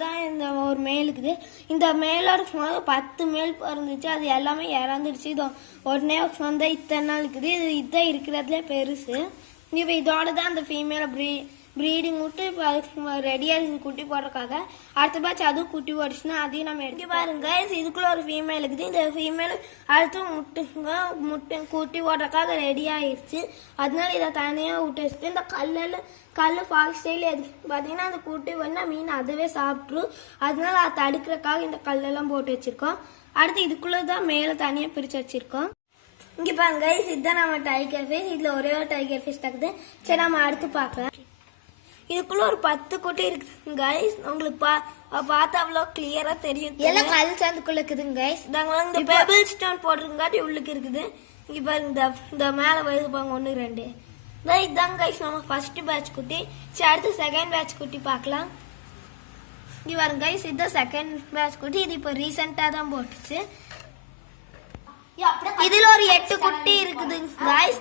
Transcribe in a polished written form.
தான் இந்த ஒரு மேல் இருக்குது. இந்த மேலாக இருக்கும்போது 10 மேல் இருந்துச்சு, அது எல்லாமே இறந்துடுச்சு. இது உடனே சொந்த இத்தனை நாள் இருக்குது. இதுதான் இருக்கிறதுலே பெருசு. இப்போ இதோட தான் அந்த ஃபீமேலை ப்ரீடிங் விட்டு இப்போ அதுக்கு ரெடியாக இருக்குது குட்டி போடுறதுக்காக. அடுத்த பேட்ச் அதுவும் குட்டி போடுச்சுன்னா அதையும் நம்ம எடுத்து பாருங்க. இதுக்குள்ளே ஒரு ஃபீமேல் இருக்குது. இந்த ஃபீமேல் அடுத்து முட்டை குட்டி போடுறதுக்காக ரெடி ஆகிடுச்சு. அதனால இதை தனியாக விட்டு வச்சுட்டு இந்த கல் ஃபாக்ஸ் ஸ்டைல் எதுக்கு பார்த்தீங்கன்னா அந்த குட்டி வேணா மீன் அதுவே சாப்பிட்ரும். அதனால அதை தடுக்கிறதுக்காக இந்த கல்லெல்லாம் போட்டு வச்சுருக்கோம். அடுத்து இதுக்குள்ளே தான் மேலே தனியாக பிரித்து வச்சுருக்கோம். இங்கே பாருங்க கைஸ், இதுதான் நம்ம டைகர் ஃபிஷ். இதில் ஒரே ஒரு டைகர் ஃபிஷ் இருக்குது. சரி, நம்ம அடுத்து பார்க்கலாம். இதுக்குள்ள ஒரு 10 குட்டி இருக்குது கைஸ். உங்களுக்கு பார்த்தா அவ்வளோ கிளியரா தெரியும். எல்லாம் கல் சாந்துக்குள்ள இருக்குதுங்க கைஸ். நாங்கள் இந்த பெபிள் ஸ்டோன் போட்டிருக்காட்டி உள்ளுக்கு இருக்குது. இங்கே பாருங்க, இந்த மேலே வருது பாருங்க 1 2. இதுதாங்க கைஸ் நம்ம ஃபர்ஸ்ட் பேட்ச் குட்டி. சரி, அடுத்து செகண்ட் பேட்ச் குட்டி பார்க்கலாம். இங்கே பாருங்க கைஸ், இதுதான் செகண்ட் பேட்ச் குட்டி. இது இப்போ ரீசெண்டாக தான் போட்டுச்சு. இதுல ஒரு 8 குட்டி இருக்குது கைஸ்.